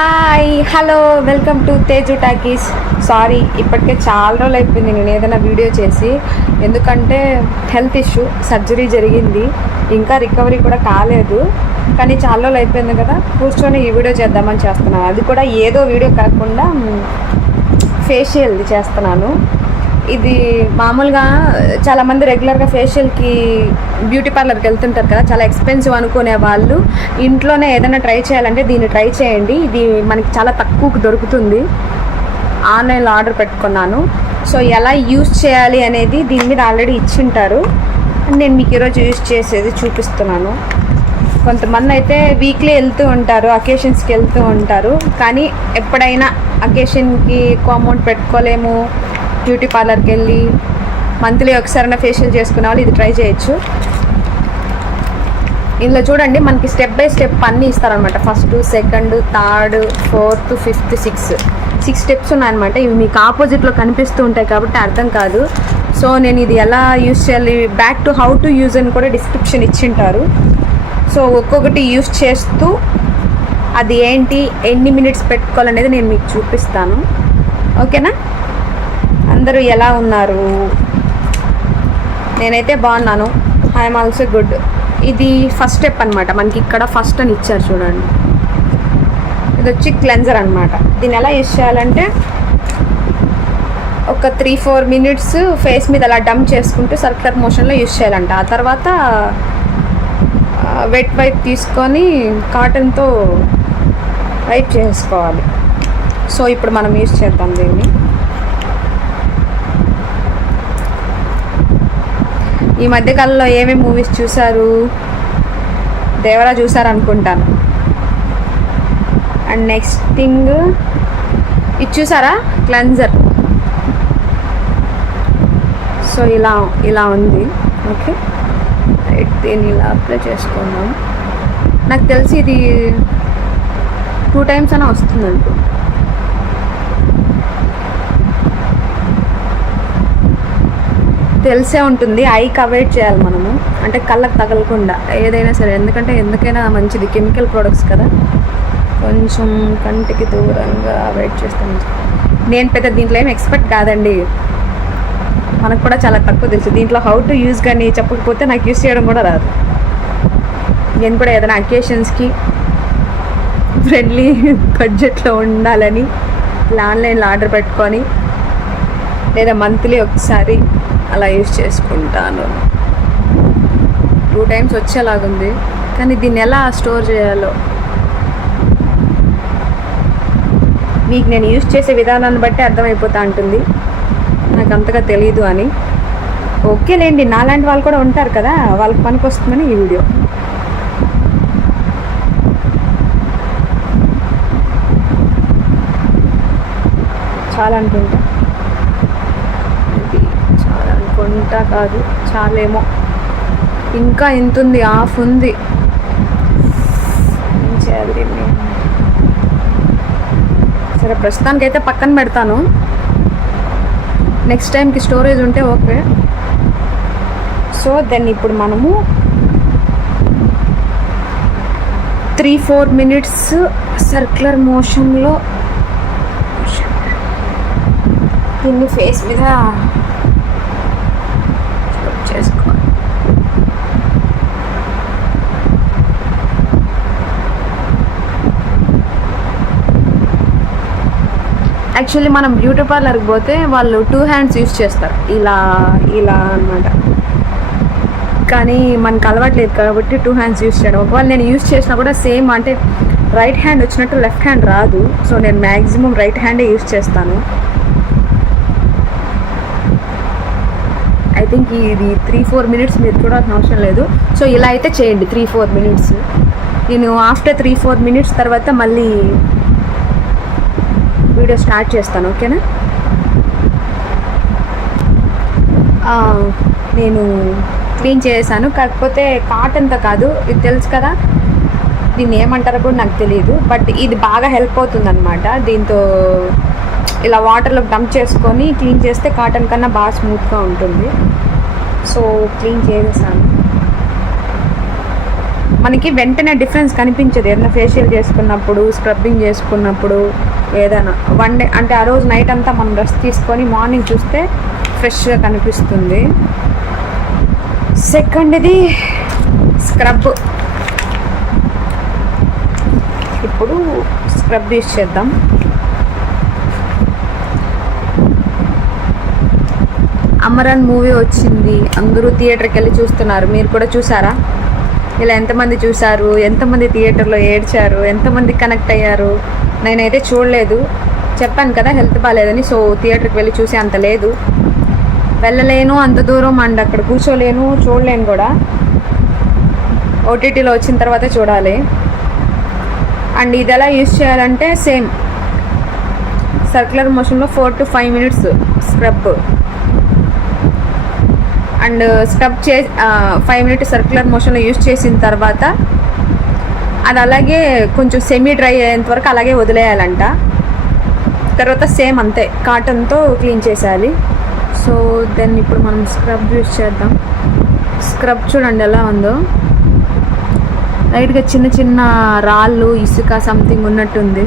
Hi hello welcome to Teju talkies. Sorry, ఇప్పటికే చాలా రోజులు అయిపోయింది నేను ఏదైనా వీడియో చేసి. ఎందుకంటే హెల్త్ ఇష్యూ, సర్జరీ జరిగింది, ఇంకా రికవరీ కూడా కాలేదు. కానీ చాలా రోజులు అయిపోయింది కదా, కూర్చొని ఈ వీడియో చేద్దామని చేస్తున్నాను. అది కూడా ఏదో వీడియో కాకుండా ఫేషియల్ది చేస్తున్నాను. ఇది మామూలుగా చాలామంది రెగ్యులర్గా ఫేషియల్కి బ్యూటీ పార్లర్కి వెళ్తుంటారు కదా, చాలా ఎక్స్పెన్సివ్ అనుకునే వాళ్ళు ఇంట్లోనే ఏదైనా ట్రై చేయాలంటే దీన్ని ట్రై చేయండి. ఇది మనకి చాలా తక్కువకు దొరుకుతుంది. ఆన్లైన్లో ఆర్డర్ పెట్టుకున్నాను. సో ఎలా యూజ్ చేయాలి అనేది దీని మీద ఆల్రెడీ ఇచ్చింటారు. నేను మీకు ఈరోజు యూజ్ చేసేది చూపిస్తున్నాను. కొంతమంది అయితే వీక్లీ వెళ్తూ ఉంటారు, అకేషన్స్కి వెళ్తూ ఉంటారు. కానీ ఎప్పుడైనా అకేషన్కి ఎక్కువ అమౌంట్ పెట్టుకోలేము, బ్యూటీ పార్లర్కి వెళ్ళి మంత్లీ ఒకసారైనా ఫేషియల్ చేసుకునే వాళ్ళు ఇది ట్రై చేయొచ్చు. ఇందులో చూడండి, మనకి స్టెప్ బై స్టెప్ అన్నీ ఇస్తారనమాట. First, second, third, fourth, fifth, six steps ఉన్నాయన్నమాట. ఇవి మీకు ఆపోజిట్లో కనిపిస్తూ ఉంటాయి కాబట్టి అర్థం కాదు. సో నేను ఇది ఎలా యూజ్ చేయాలి, back to how to use అని కూడా డిస్క్రిప్షన్ ఇచ్చింటారు. సో ఒక్కొక్కటి యూజ్ చేస్తూ అది ఏంటి, ఎన్ని మినిట్స్ పెట్టుకోవాలనేది నేను మీకు చూపిస్తాను. ఓకేనా? అందరూ ఎలా ఉన్నారు? నేనైతే బాగున్నాను. I'm also good. ఇది ఫస్ట్ స్టెప్ అనమాట. మనకి ఇక్కడ ఫస్ట్ అని ఇచ్చారు చూడండి. ఇది వచ్చి క్లెన్జర్ అనమాట. దీన్ని ఎలా యూజ్ చేయాలంటే ఒక 3-4 మినిట్స్ ఫేస్ మీద అలా డంప్ చేసుకుంటూ సర్క్యులర్ మోషన్లో యూజ్ చేయాలంట. ఆ తర్వాత వెట్ వైప్ తీసుకొని కాటన్తో వైప్ చేసుకోవాలి. సో ఇప్పుడు మనం యూజ్ చేద్దాం దీన్ని. ఈ మధ్యకాలంలో ఏమేమి మూవీస్ చూశారు? దేవరా చూసారు అనుకుంటాను. అండ్ నెక్స్ట్ థింగ్, ఇది చూసారా, క్లెన్జర్. సో ఇలా ఉంది. ఓకే, దీన్ని ఇలా అప్లై చేసుకుందాం. నాకు తెలిసి ఇది 2 టైమ్స్ అయినా వస్తుంది అనుకుంటా. తెలిసే ఉంటుంది. ఐకి అవాయిడ్ చేయాలి మనము, అంటే కళ్ళకు తగలకుండా ఏదైనా సరే. ఎందుకైనా మంచిది, కెమికల్ ప్రోడక్ట్స్ కదా, కొంచెం కంటికి దూరంగా అవాయిడ్ చేస్తాను. నేను పెద్ద దీంట్లో ఏం ఎక్స్పర్ట్ కాదండి, మనకు కూడా చాలా తక్కువ తెలుసు. దీంట్లో హౌ టు యూజ్ కానీ చెప్పకపోతే నాకు యూజ్ చేయడం కూడా రాదు. నేను కూడా ఏదైనా అకేషన్స్కి ఫ్రెండ్లీ బడ్జెట్లో ఉండాలని ఇలా ఆన్లైన్లో ఆర్డర్ పెట్టుకొని లేదా మంత్లీ ఒకసారి అలా యూజ్ చేసుకుంటాను. 2 టైమ్స్ వచ్చేలాగుంది. కానీ దీన్ని ఎలా స్టోర్ చేయాలో మీకు నేను యూజ్ చేసే విధానాన్ని బట్టి అర్థమైపోతూ ఉంటుంది. నాకు అంతగా తెలీదు అని. ఓకేలేండి, నాలాంటి వాళ్ళు కూడా ఉంటారు కదా, వాళ్ళకి పనికి వస్తుందని ఈ వీడియో. చాలా అనుకుంటా కాదు, చాలేమో. ఇంకా ఎంత ఉంది? హాఫ్ ఉంది. ఏం చేయాలి దీన్ని? సరే, ప్రస్తుతానికైతే పక్కన పెడతాను. నెక్స్ట్ టైంకి స్టోరేజ్ ఉంటే ఓకే. సో దెన్ ఇప్పుడు మనము 3-4 మినిట్స్ సర్క్యులర్ మోషన్లో దీన్ని ఫేస్ మీద చేసుకోవాలి. యాక్చువల్లీ మనం బ్యూటీ పార్లర్కి పోతే వాళ్ళు 2 హ్యాండ్స్ యూజ్ చేస్తారు, ఇలా అన్నమాట. కానీ మనకు అలవాట్లేదు కాబట్టి 2 హ్యాండ్స్ యూజ్ చేయడం. ఒకవేళ నేను యూజ్ చేసినా కూడా సేమ్, అంటే రైట్ హ్యాండ్ వచ్చినట్టు లెఫ్ట్ హ్యాండ్ రాదు. సో నేను మ్యాక్సిమం రైట్ హ్యాండే యూజ్ చేస్తాను. ఐ థింక్ ఇది 3-4 మినిట్స్ మీరు చూడాల్సిన అవసరం లేదు. సో ఇలా అయితే చేయండి 3-4 మినిట్స్. నేను ఆఫ్టర్ 3-4 మినిట్స్ తర్వాత మళ్ళీ వీడియో స్టార్ట్ చేస్తాను. ఓకేనా? నేను క్లీన్ చేశాను, కాకపోతే కాటన్తో కాదు. ఇది తెలుసు కదా, దీన్ని ఏమంటారో కూడా నాకు తెలియదు. బట్ ఇది బాగా హెల్ప్ అవుతుంది అనమాట. దీంతో ఇలా వాటర్లో డంప్ చేసుకొని క్లీన్ చేస్తే కాటన్ కన్నా బాగా స్మూత్గా ఉంటుంది. సో క్లీన్ చేసేసాను. మనకి వెంటనే డిఫరెన్స్ కనిపించదు. ఏదైనా ఫేషియల్ చేసుకున్నప్పుడు, స్క్రబ్బింగ్ చేసుకున్నప్పుడు, ఏదైనా వన్ డే అంటే ఆ రోజు నైట్ అంతా మనం రెస్ట్ తీసుకొని మార్నింగ్ చూస్తే ఫ్రెష్గా కనిపిస్తుంది. సెకండ్ది స్క్రబ్. ఇప్పుడు స్క్రబ్ యూస్ చేద్దాం. అమరన్ మూవీ వచ్చింది, అందరూ థియేటర్కి వెళ్ళి చూస్తున్నారు. మీరు కూడా చూసారా? ఇలా ఎంతమంది చూసారు, ఎంతమంది థియేటర్లో ఏడ్చారు, ఎంతమంది కనెక్ట్ అయ్యారు? నేనైతే చూడలేదు, చెప్పాను కదా హెల్త్ బాగాలేదని. సో థియేటర్కి వెళ్ళి చూసి అంత లేదు, వెళ్ళలేను అంత దూరం, అండ్ అక్కడ కూర్చోలేను, చూడలేను కూడా. ఓటీటీలో వచ్చిన తర్వాత చూడాలి. అండ్ ఇది ఎలా యూస్ చేయాలంటే సేమ్ సర్క్యులర్ మోషన్లో 4 to 5 minutes scrub. And scrub 5 minutes circular మోషన్లో యూస్ చేసిన తర్వాత అది అలాగే కొంచెం సెమీ డ్రై అయ్యేంత వరకు అలాగే వదిలేయాలంట. తర్వాత సేమ్ అంతే కాటన్తో క్లీన్ చేసేయాలి. సో దెన్ ఇప్పుడు మనం స్క్రబ్ యూస్ చేద్దాం. స్క్రబ్ చూడండి ఎలా ఉందో, లైట్గా చిన్న చిన్న రాళ్ళు, ఇసుక సంథింగ్ ఉన్నట్టుంది.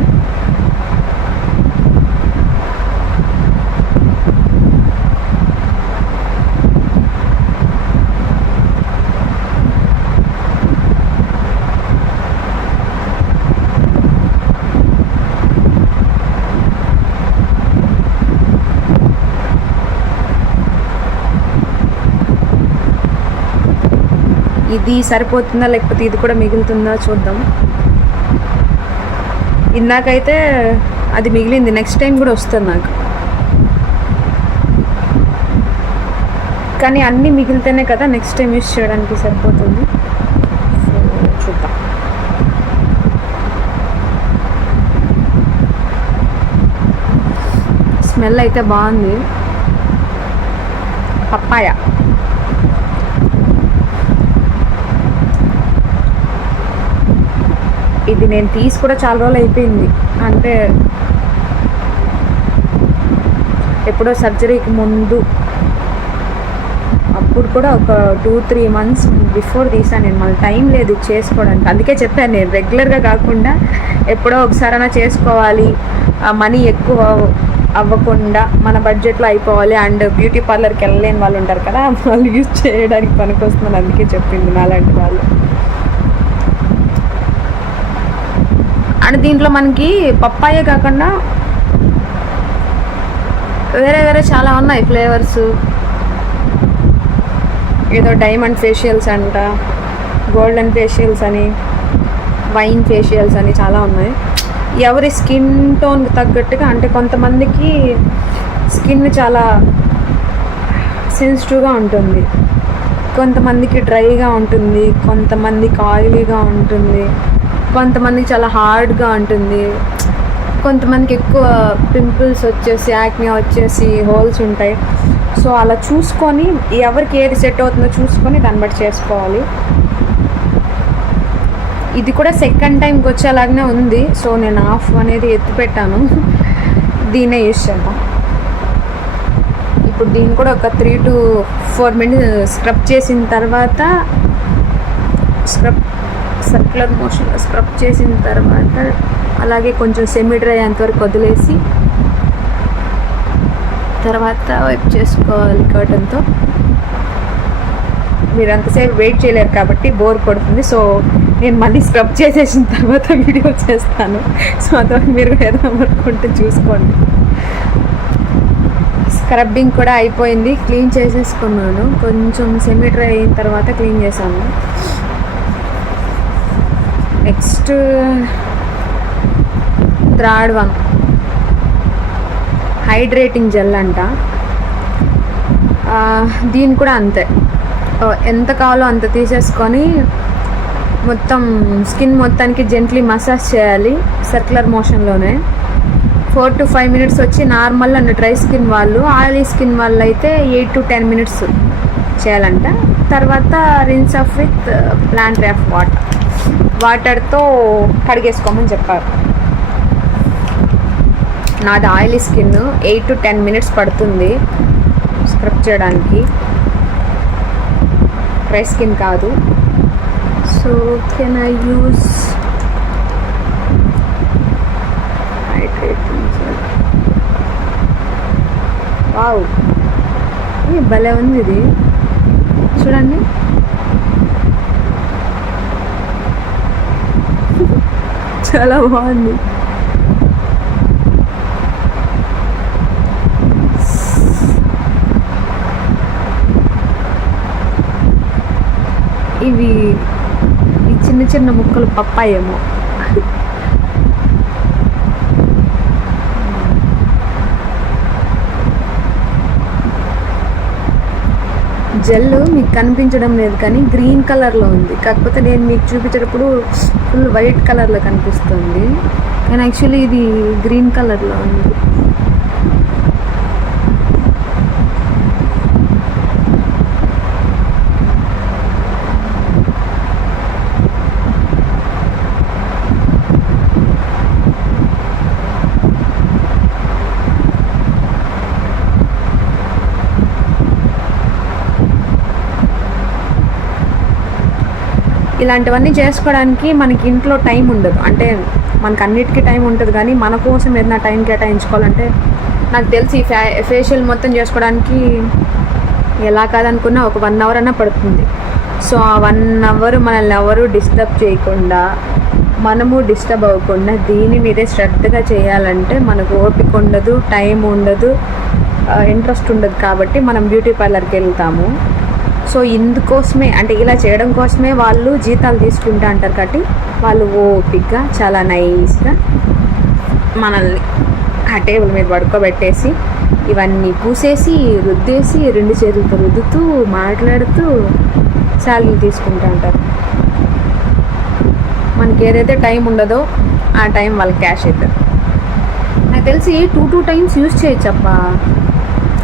ఇది సరిపోతుందా లేకపోతే ఇది కూడా మిగులుతుందా చూద్దాం. ఇందాకైతే అది మిగిలింది, నెక్స్ట్ టైం కూడా వస్తుంది నాకు. కానీ అన్నీ మిగిలితేనే కదా నెక్స్ట్ టైం యూస్ చేయడానికి సరిపోతుంది. సో చూద్దాం. స్మెల్ అయితే బాగుంది, పప్పాయ. ఇది నేను తీసి కూడా చాలా రోజులు అయిపోయింది, అంటే ఎప్పుడో సర్జరీకి ముందు, అప్పుడు కూడా ఒక 2-3 months బిఫోర్ తీసాను నేను. మళ్ళీ టైం లేదు చేసుకోవడానికి, అందుకే చెప్పాను నేను రెగ్యులర్గా కాకుండా ఎప్పుడో ఒకసారైనా చేసుకోవాలి, మనీ ఎక్కువ అవ్వకుండా మన బడ్జెట్లో అయిపోవాలి. అండ్ బ్యూటీ పార్లర్కి వెళ్ళలేని వాళ్ళు ఉంటారు కదా, వాళ్ళు యూజ్ చేయడానికి పనికొస్తుందని అందుకే చెప్పింది నాలాంటి వాళ్ళు. అండ్ దీంట్లో మనకి పప్పాయే కాకుండా వేరే వేరే చాలా ఉన్నాయి ఫ్లేవర్స్. ఏదో డైమండ్ ఫేషియల్స్ అంట, గోల్డెన్ ఫేషియల్స్ అని, వైన్ ఫేషియల్స్ అని చాలా ఉన్నాయి. ఎవరి స్కిన్ టోన్కి తగ్గట్టుగా, అంటే కొంతమందికి స్కిన్ చాలా సెన్సిటివ్గా ఉంటుంది, కొంతమందికి డ్రైగా ఉంటుంది, కొంతమందికి ఆయిలీగా ఉంటుంది, కొంతమందికి చాలా హార్డ్గా ఉంటుంది, కొంతమందికి ఎక్కువ పింపుల్స్ వచ్చేసి, యాక్నే వచ్చేసి, హోల్స్ ఉంటాయి. సో అలా చూసుకొని ఎవరికి ఏది సెట్ అవుతుందో చూసుకొని దాన్ని బట్టి చేసుకోవాలి. ఇది కూడా సెకండ్ టైంకి వచ్చేలాగానే ఉంది. సో నేను ఆఫ్ అనేది ఎత్తి పెట్టాను, దీన్నే యూస్ చేద్దాం. ఇప్పుడు దీన్ని కూడా ఒక 3 to 4 minutes స్క్రబ్ చేసిన తర్వాత, సర్క్యులర్ మోషన్లో స్క్రబ్ చేసిన తర్వాత అలాగే కొంచెం సెమీ డ్రై అంతవరకు వదిలేసి తర్వాత వైప్ చేసుకోవాలి కాటన్తో. మీరు అంతసేపు వెయిట్ చేయలేరు కాబట్టి బోర్ కొడుతుంది. సో నేను మళ్ళీ స్క్రబ్ చేసేసిన తర్వాత వీడియో చేస్తాను. సో అతను మీరు ఏదో అనుకుంటే చూసుకోండి. స్క్రబ్బింగ్ కూడా అయిపోయింది, క్లీన్ చేసేసుకున్నాను. కొంచెం సెమీ డ్రై అయిన తర్వాత క్లీన్ చేశాను. Next third one hydrating gel అంట. దీని కూడా అంతే, ఎంత కావాలో అంత తీసేసుకొని మొత్తం స్కిన్ మొత్తానికి జెంట్లీ మసాజ్ చేయాలి సర్క్యులర్ మోషన్లోనే. 4 to 5 minutes వచ్చి నార్మల్ అండ్ డ్రై స్కిన్ వాళ్ళు, ఆయిలీ స్కిన్ వాళ్ళు అయితే 8 to 10 minutes చేయాలంట. తర్వాత rinse off with plain tap వాటర్తో కడిగేసుకోమని చెప్పారు. నాది ఆయిలీ స్కిన్, 8 to 10 minutes పడుతుంది స్క్రబ్ చేయడానికి, డ్రై స్కిన్ కాదు. So can I use hydrating gel? Wow, భలే ఉంది ఇది, చూడండి. చాలా బాగుంది. ఇవి ఈ చిన్న చిన్న ముక్కలు పప్పాయేమో. జెల్ మీకు కనిపించడం లేదు కానీ గ్రీన్ కలర్లో ఉంది, కాకపోతే నేను మీకు చూపించేటప్పుడు ఫుల్ వైట్ కలర్లో కనిపిస్తుంది, కానీ యాక్చువల్లీ ఇది గ్రీన్ కలర్లో ఉంది. ఇలాంటివన్నీ చేసుకోవడానికి మనకి ఇంట్లో టైం ఉండదు, అంటే మనకు అన్నిటికీ టైం ఉంటుంది, కానీ మన కోసం ఏదైనా టైం కేటాయించుకోవాలంటే నాకు తెలిసి ఫేషియల్ మొత్తం చేసుకోవడానికి ఎలా కాదనుకున్నా ఒక 1 అవర్ అన్నా పడుతుంది. సో ఆ 1 అవర్ మనల్ని ఎవరు డిస్టర్బ్ చేయకుండా, మనము డిస్టర్బ్ అవ్వకుండా దీని మీదే శ్రద్ధగా చేయాలంటే మనకు ఓపిక ఉండదు, టైం ఉండదు, ఇంట్రెస్ట్ ఉండదు. కాబట్టి మనం బ్యూటీ పార్లర్కి వెళ్తాము. సో ఇందుకోసమే, అంటే ఇలా చేయడం కోసమే వాళ్ళు జీతాలు తీసుకుంటా అంటారు. కాబట్టి వాళ్ళు ఓపిక్గా చాలా నైస్గా మనల్ని ఆ టేబుల్ మీద పడుకోబెట్టేసి ఇవన్నీ పూసేసి రుద్దేసి 2 చేతులతో రుద్దుతూ మాట్లాడుతూ శాలరీ తీసుకుంటూ ఉంటారు. మనకి ఏదైతే టైం ఉండదో ఆ టైం వాళ్ళకి క్యాష్ అవుతుంది. నాకు తెలిసి 2 టైమ్స్ యూజ్ చేయొచ్చప్ప,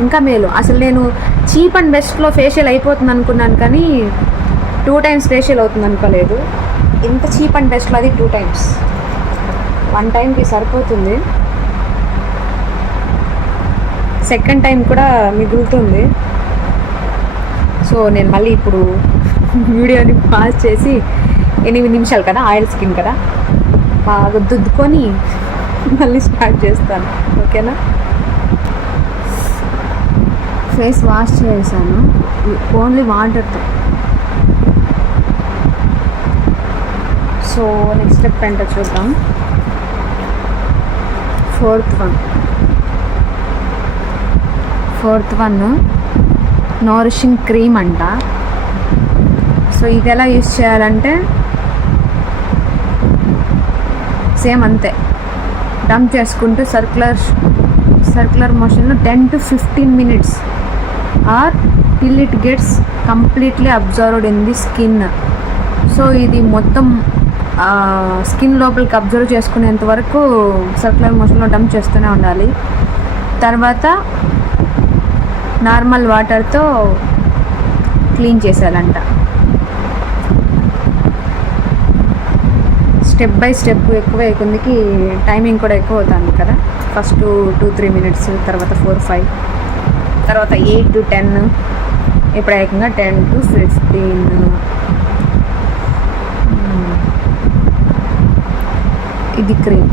ఇంకా మేలు. అసలు నేను చీప్ అండ్ బెస్ట్లో ఫేషియల్ అయిపోతుంది అనుకున్నాను, కానీ 2 టైమ్స్ ఫేషియల్ అవుతుంది అనుకోలేదు. ఇంత చీప్ అండ్ బెస్ట్లో అది 2 టైమ్స్, 1 టైంకి సరిపోతుంది, సెకండ్ టైం కూడా మిగులుతుంది. సో నేను మళ్ళీ ఇప్పుడు వీడియోని పాజ్ చేసి 8 నిమిషాలు కదా, ఆయిల్ స్కిన్ కదా, బాగా దుద్దుకొని మళ్ళీ స్టార్ట్ చేస్తాను. ఓకేనా? ఫేస్ వాష్ చేశాను ఓన్లీ వాటర్తో. సో నెక్స్ట్ స్టెప్ ఏంటో చూద్దాం. 4th వన్ నోరిషింగ్ క్రీమ్ అంట. సో ఇది ఎలా యూస్ చేయాలంటే సేమ్ అంతే, డంప్ చేసుకుంటూ సర్క్యులర్ మోషన్లో 10 to 15 minutes or till it gets completely absorbed in the skin. So ఇది మొత్తం స్కిన్ లోపలికి అబ్జర్వ్ చేసుకునేంత వరకు సర్క్యులర్ మోషన్లో డంప్ చేస్తూనే ఉండాలి. తర్వాత నార్మల్ వాటర్తో క్లీన్ చేసేయాలంట. స్టెప్ బై స్టెప్ ఎక్కువ కొందికి టైమింగ్ కూడా ఎక్కువ అవుతుంది కదా. ఫస్ట్ 2-3 minutes, తర్వాత 4-5, తర్వాత 8 to 10, ఇప్పుడు ఏకంగా 10 to 15. ఇది క్రీమ్.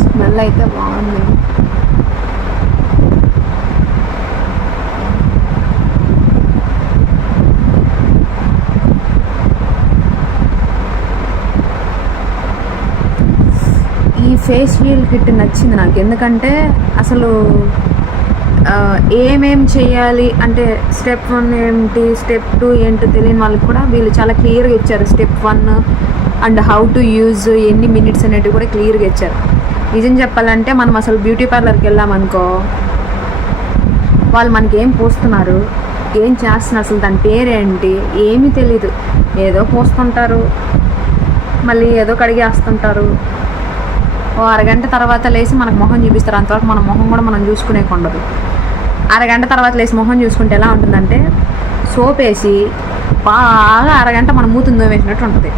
స్మెల్ అయితే బాగుంది. ఈ ఫేషియల్ కిట్ నచ్చింది నాకు, ఎందుకంటే అసలు ఏమేం చేయాలి అంటే స్టెప్ 1 ఏంటి, స్టెప్ 2 ఏంటో తెలియని వాళ్ళకి కూడా వీళ్ళు చాలా క్లియర్గా ఇచ్చారు. Step 1 and how to use, ఎన్ని మినిట్స్ అనేటివి కూడా క్లియర్గా ఇచ్చారు. నిజం చెప్పాలంటే మనం అసలు బ్యూటీ పార్లర్కి వెళ్ళామనుకో, వాళ్ళు మనకి ఏం పోస్తున్నారు, ఏం చేస్తున్నారు, అసలు దాని పేరేంటి ఏమీ తెలీదు. ఏదో పోస్తుంటారు, మళ్ళీ ఏదో కడిగేస్తుంటారు. ఓ అరగంట తర్వాత లేచి మనకు మొహం చూపిస్తారు, అంతవరకు మన మొహం కూడా మనం చూసుకునే ఉండదు. అరగంట తర్వాత లేచి మొహం చూసుకుంటే ఎలా ఉంటుందంటే సోప్ వేసి బాగా అరగంట మన మూతుందో వేసినట్టు ఉంటుంది.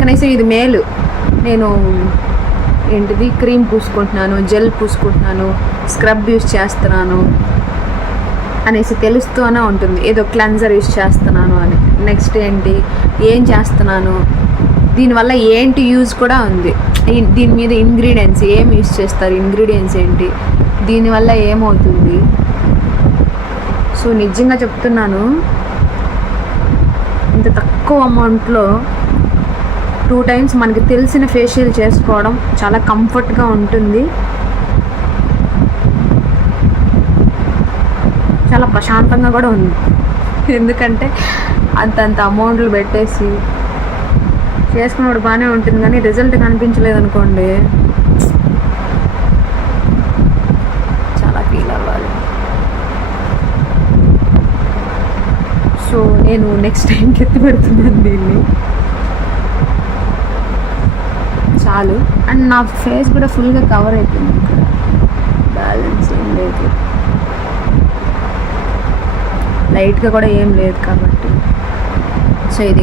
కనీసం ఇది మేలు. నేను ఏంటిది క్రీమ్ పూసుకుంటున్నాను, జెల్ పూసుకుంటున్నాను, స్క్రబ్ యూస్ చేస్తున్నాను అనేసి తెలుస్తూనే ఉంటుంది, ఏదో క్లెన్జర్ యూస్ చేస్తున్నాను అని. నెక్స్ట్ ఏంటి, ఏం చేస్తున్నాను, దీనివల్ల ఏంటి యూజ్ కూడా ఉంది, దీని మీద ఇంగ్రీడియంట్స్ ఏం యూస్ చేస్తారు, ఇంగ్రీడియంట్స్ ఏంటి, దీనివల్ల ఏమవుతుంది. సో నిజంగా చెప్తున్నాను, ఇంత తక్కువ అమౌంట్లో 2 times మనకి తెలిసిన ఫేషియల్ చేసుకోవడం చాలా కంఫర్ట్గా ఉంటుంది, చాలా ప్రశాంతంగా కూడా ఉంది. ఎందుకంటే అంతంత అమౌంట్లు పెట్టేసి చేసుకున్నప్పుడు బాగానే ఉంటుంది, కానీ రిజల్ట్ కనిపించలేదు అనుకోండి చాలా ఫీల్ అవ్వాలి. సో నేను నెక్స్ట్ టైంకి ఎత్తి పెడుతున్నాను దీన్ని చాలు. అండ్ నా ఫేస్ కూడా ఫుల్గా కవర్ అయిపోయింది, ఇక్కడ బ్యాలెన్స్ ఏం లేదు, లైట్గా కూడా ఏం లేదు కాబట్టి. సో ఇది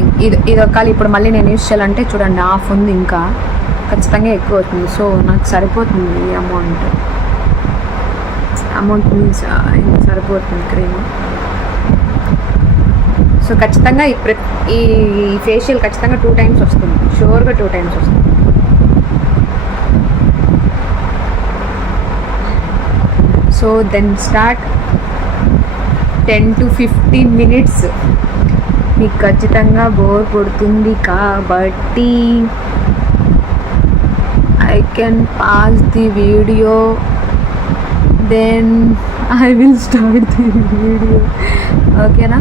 ఒకవేళ ఇప్పుడు మళ్ళీ నేను యూస్ చేయాలంటే చూడండి హాఫ్ ఉంది, ఇంకా ఖచ్చితంగా ఎక్కువ అవుతుంది. సో నాకు సరిపోతుంది అమౌంట్ మీన్స్ ఇంకా సరిపోతుంది క్రీమ్. సో ఖచ్చితంగా ఈ ఫేషియల్ ఖచ్చితంగా 2 times వస్తుంది, షూర్గా 2 times వస్తుంది. So then start 10 to 15 minutes. మీకు ఖచ్చితంగా బోర్ కొడుతుంది కాబట్టి I can pause the video, then I will start the video. ఓకేనా?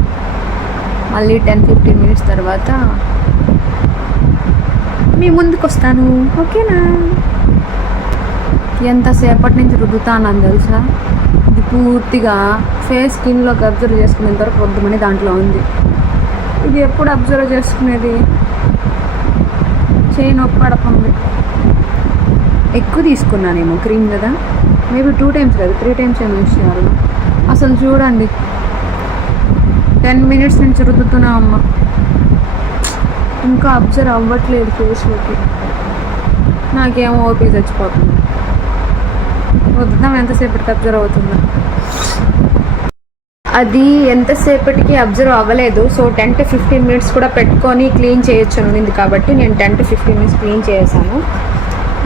మళ్ళీ 10-15 minutes తర్వాత మీ ముందుకు వస్తాను. ఓకేనా? ఎంతసేపటి నుంచి రుద్దుతానని తెలుసా, ఇది పూర్తిగా ఫేస్ స్కిన్లోకి అబ్జర్వ్ చేసుకునేంత వరకు వద్దామని దాంట్లో ఉంది. ఇది ఎప్పుడు అబ్జర్వ్ చేసుకునేది, చేయి నొప్పి పడుతుంది. ఎక్కువ తీసుకున్నానేమో క్రీమ్ కదా, మేబీ 2 times కాదు 3 times ఏమో యూస్ చేయాలి. అసలు చూడండి 10 minutes నుంచి రుద్దుతున్నా అమ్మ, ఇంకా అబ్జర్వ్ అవ్వట్లేదు ఫేస్లోకి. నాకేమో ఓపిక చచ్చిపోతుంది, వద్దాం ఎంతసేపటికి అబ్జర్వ్ అవుతుందా. అది ఎంతసేపటికి అబ్జర్వ్ అవ్వలేదు. సో 10 to 15 minutes కూడా పెట్టుకొని క్లీన్ చేయొచ్చు ఉంది కాబట్టి నేను 10 to 15 minutes క్లీన్ చేసాను.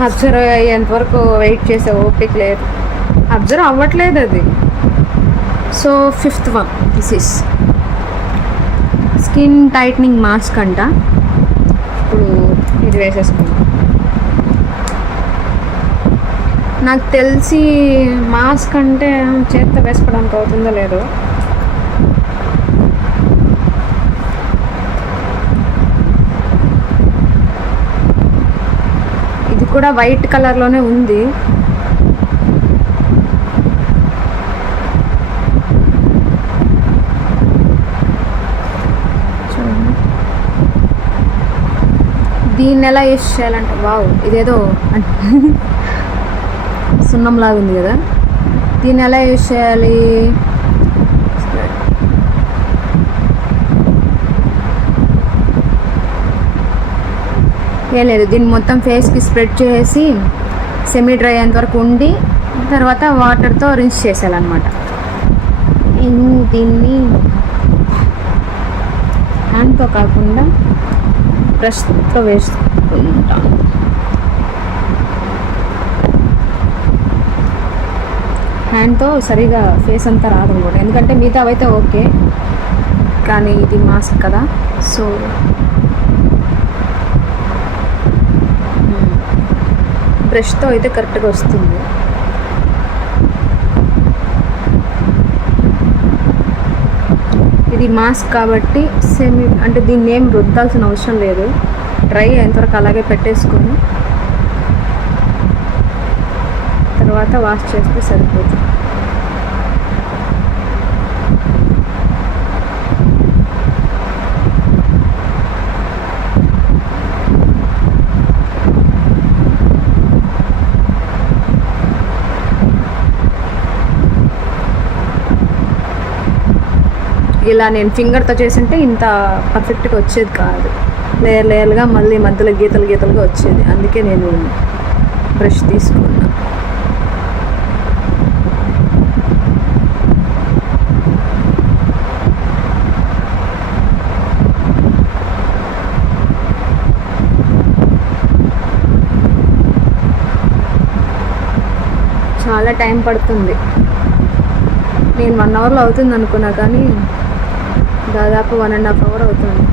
అబ్జర్వ్ అయ్యేంతవరకు వెయిట్ చేసే ఓపిక లేదు, అబ్జర్వ్ అవ్వట్లేదు అది. So 5th one, this is skin tightening mask అంట. ఇప్పుడు ఇది వేసేసుకుంటాం. నాకు తెలిసి మాస్క్ అంటే చేత్తో వేసుకోవడానికి అవుతుందో లేదో. ఇది కూడా వైట్ కలర్లోనే ఉంది. దీన్ని ఎలా యూస్ చేయాలంటే, వావ్ ఇదేదో సున్నంలాగా ఉంది కదా, దీన్ని ఎలా యూస్ చేయాలి, ఏం లేదు, దీన్ని మొత్తం ఫేస్కి స్ప్రెడ్ చేసి సెమీ డ్రై అయ్యేంత వరకు ఉండి తర్వాత వాటర్తో రిన్స్ చేసేయాలన్నమాట. దీన్ని హ్యాండ్తో కాకుండా బ్రష్తో వేసుకుంటాను. హ్యాండ్తో సరిగా ఫేస్ అంతా రాదు కూడా, ఎందుకంటే మిగతా అయితే ఓకే, కానీ ఇది మాస్క్ కదా. సో బ్రష్తో అయితే కరెక్ట్గా వస్తుంది. ఇది మాస్క్ కాబట్టి సెమీ అంటే దీన్ని ఏం రుద్దాల్సిన అవసరం లేదు, డ్రై అయ్యేంతవరకు అలాగే పెట్టేసుకొని తర్వాత వాష్ చేస్తే సరిపోతుంది. ఇలా నేను ఫింగర్తో చేస్తుంటే ఇంత పర్ఫెక్ట్గా వచ్చేది కాదు, లేయర్ లేయర్గా మళ్ళీ మధ్యలో గీతలుగా వచ్చేది. అందుకే నేను బ్రష్ తీసుకున్నా. చాలా టైం పడుతుంది. నేను 1 అవర్లో అవుతుంది అనుకున్నా, కానీ దాదాపు 1.5 అవర్ అవుతుంది.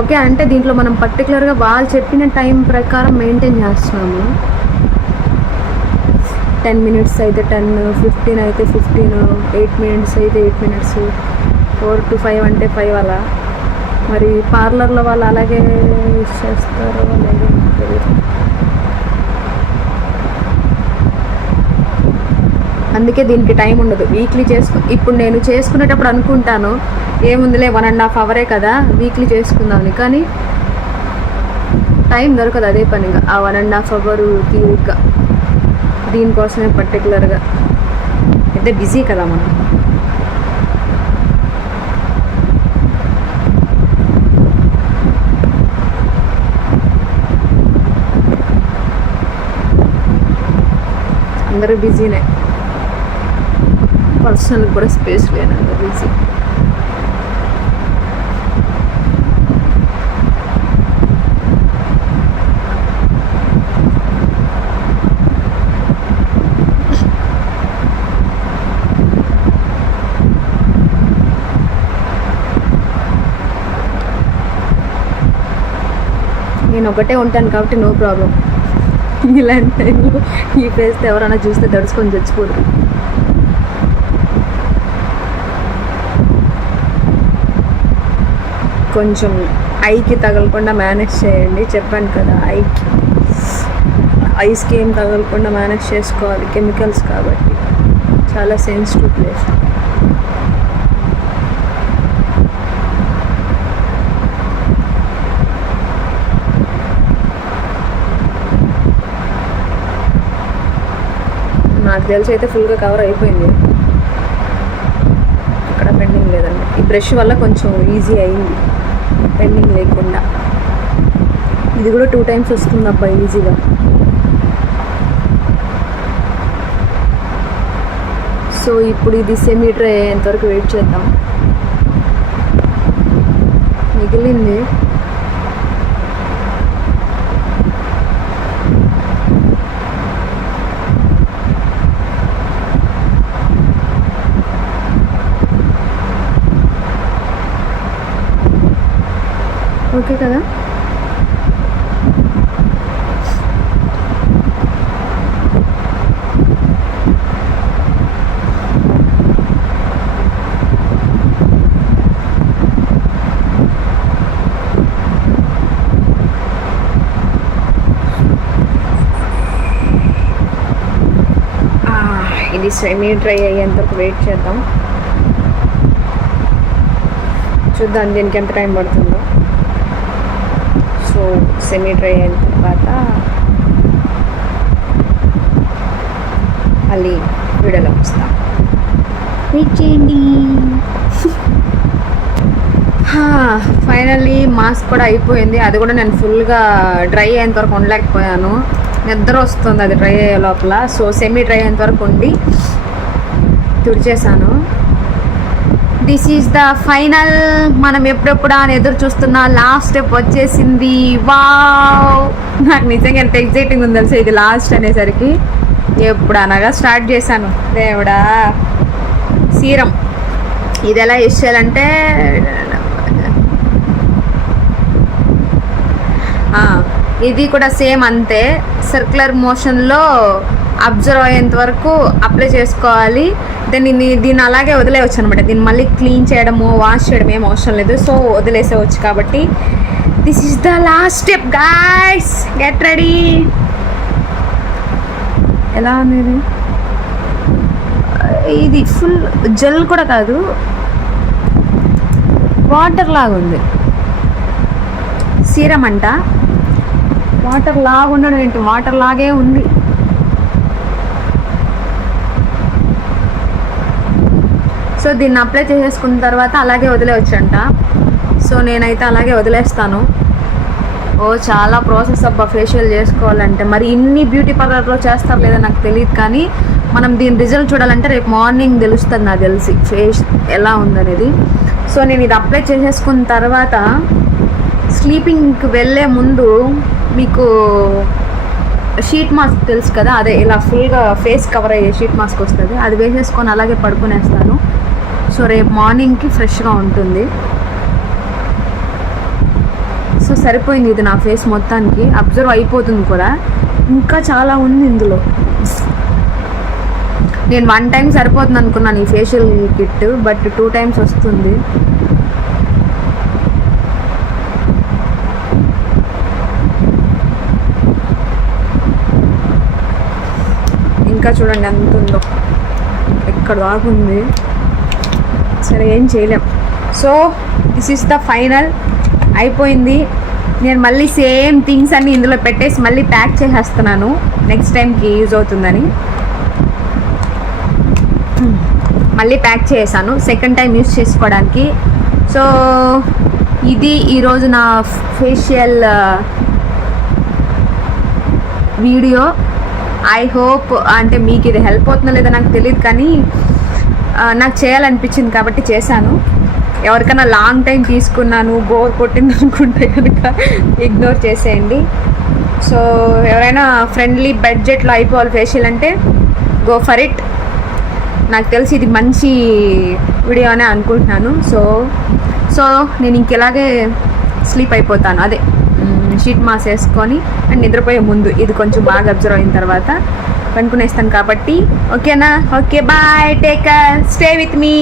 ఓకే, అంటే దీంట్లో మనం పర్టికులర్గా వాళ్ళు చెప్పిన టైం ప్రకారం మెయింటైన్ చేస్తున్నాము. 10 మినిట్స్ అయితే 10, 15 అయితే 15, 8 మినిట్స్ అయితే 8 మినిట్స్, 4 to 5 అంటే 5 అలా. మరి పార్లర్లో వాళ్ళు అలాగే యూస్ చేస్తారో అలాగే తెలియదు. అందుకే దీనికి టైం ఉండదు. వీక్లీ ఇప్పుడు నేను చేసుకునేటప్పుడు అనుకుంటాను ఏముందిలే 1.5 అవరే కదా వీక్లీ చేసుకుందామని, కానీ టైం దొరకదు. అదే పనిగా ఆ 1.5 అవర్ తీరిక దీనికోసమే పర్టికులర్గా. అయితే బిజీ కదా మనం. అందరూ బిజీనే, పర్సనల్ కూడా స్పేస్ లేనంత బిజీ. నేను ఒకటే ఉంటాను కాబట్టి నో ప్రాబ్లం. ఇలాంటి టైంలో ఈ ఫేస్తో ఎవరైనా చూస్తే దడుచుకొని చచ్చిపోదు. కొంచెం ఐకి తగలకుండా మేనేజ్ చేయండి. చెప్పాను కదా, ఐస్కి ఏం తగలకుండా మేనేజ్ చేసుకోవాలి. కెమికల్స్ కాబట్టి చాలా సెన్సిటివ్ ప్లేస్. నాకు తెలిసి అయితే ఫుల్గా కవర్ అయిపోయింది, ఇక్కడ పెండింగ్ లేదండి. ఈ బ్రష్ వల్ల కొంచెం ఈజీ అయింది పెండింగ్ లేకుండా. ఇది కూడా 2 times వస్తుంది అబ్బా ఈజీగా. సో ఇప్పుడు ఇది సెమీ డ్రై అయ్యేంతవరకు వెయిట్ చేద్దాం. మిగిలింది ఓకే కదా. ఇది సెమీ డ్రై అయ్యేంతకు వెయిట్ చేద్దాం. చూద్దాం దీనికి ఎంత టైం పడుతుందో. సో సెమీ డ్రై అయిన తర్వాత మళ్ళీ వీడియోలో వస్తాం. వెయిట్ చేయండి. ఫైనల్లీ మాస్క్ కూడా అయిపోయింది. అది కూడా నేను ఫుల్గా డ్రై అయ్యేంత వరకు ఉండలేకపోయాను, నిద్ర వస్తుంది అది డ్రై అయ్యే లోపల. సో సెమీ డ్రై అయ్యేంత వరకు ఉండి తుడిచేసాను. This is the final. మనం ఎప్పుడెప్పుడు అని ఎదురు చూస్తున్న లాస్ట్ స్టెప్ వచ్చేసింది. వావ్, నాకు నిజంగా ఎంత ఎగ్జైటింగ్ ఉంది తెలుసా ఇది లాస్ట్ అనేసరికి. ఎప్పుడు అనగా స్టార్ట్ చేశాను దేవుడా. సీరం ఇది ఎలా యూస్ చేయాలంటే ఇది కూడా సేమ్ అంతే, సర్క్యులర్ మోషన్లో అబ్జర్వ్ అయ్యేంత వరకు అప్లై చేసుకోవాలి. దీన్ని అలాగే వదిలేయచ్చు అనమాట. దీన్ని మళ్ళీ క్లీన్ చేయడము వాష్ చేయడం ఏం అవసరం లేదు. సో వదిలేసేవచ్చు. కాబట్టి this is the last step guys, get ready. ఎలా ఉంది ఇది? ఫుల్ జెల్ కూడా కాదు, వాటర్ లాగా ఉంది. సీరం అంట, వాటర్ లాగా ఉండడం ఏంటి, వాటర్ లాగే ఉంది. సో దీన్ని అప్లై చేసేసుకున్న తర్వాత అలాగే వదిలేవచ్చంట. సో నేనైతే అలాగే వదిలేస్తాను. చాలా ప్రాసెస్ అబ్బా ఫేషియల్ చేసుకోవాలంటే. మరి ఇన్ని బ్యూటీ పార్లర్లో చేస్తారు లేదా నాకు తెలియదు, కానీ మనం దీని రిజల్ట్ చూడాలంటే రేపు మార్నింగ్ తెలుస్తుంది నాకు తెలిసి ఫేస్ ఎలా ఉందనేది. సో నేను ఇది అప్లై చేసేసుకున్న తర్వాత స్లీపింగ్కి వెళ్ళే ముందు మీకు షీట్ మాస్క్ తెలుసు కదా, అదే ఇలా ఫుల్గా ఫేస్ కవర్ అయ్యే షీట్ మాస్క్ వస్తుంది, అది వేసేసుకొని అలాగే పడుకునేస్తాను. సో రేపు మార్నింగ్కి ఫ్రెష్గా ఉంటుంది. సో సరిపోయింది ఇది నా ఫేస్ మొత్తానికి, అబ్జర్వ్ అయిపోతుంది కూడా. ఇంకా చాలా ఉంది ఇందులో. నేను 1 టైం సరిపోతుంది అనుకున్నాను ఈ ఫేషియల్ కిట్, బట్ 2 టైమ్స్ వస్తుంది. ఇంకా చూడండి ఎంత ఉందో, ఎక్కడ దాకా ఉంది. సరే ఏం చేయలేం. So this is the final, అయిపోయింది. నేను మళ్ళీ సేమ్ థింగ్స్ అన్నీ ఇందులో పెట్టేసి మళ్ళీ ప్యాక్ చేసేస్తున్నాను, నెక్స్ట్ టైంకి యూజ్ అవుతుందని. మళ్ళీ ప్యాక్ చేసాను సెకండ్ టైం యూజ్ చేసుకోవడానికి. సో ఇది ఈరోజు నా ఫేషియల్ వీడియో. ఐ హోప్ అంటే మీకు ఇది హెల్ప్ అవుతుందో లేదో నాకు తెలియదు, కానీ నాకు చేయాలనిపించింది కాబట్టి చేశాను. ఎవరికైనా లాంగ్ టైం తీసుకున్నాను బోర్ కొట్టింది అనుకుంటే కనుక ఇగ్నోర్ చేసేయండి. సో ఎవరైనా ఫ్రెండ్లీ బడ్జెట్లో అయిపోవాలి ఫేషియల్ అంటే గో ఫర్ ఇట్. నాకు తెలిసి ఇది మంచి వీడియో అనే అనుకుంటున్నాను. సో నేను ఇంకెలాగే స్లీప్ అయిపోతాను, అదే షీట్ మాస్ వేసుకొని అండ్ నిద్రపోయే ముందు ఇది కొంచెం బాగా అబ్జర్వ్ అయిన తర్వాత పనుకునేస్తాను కాబట్టి. ఓకేనా? Okay, bye, take care, stay with me.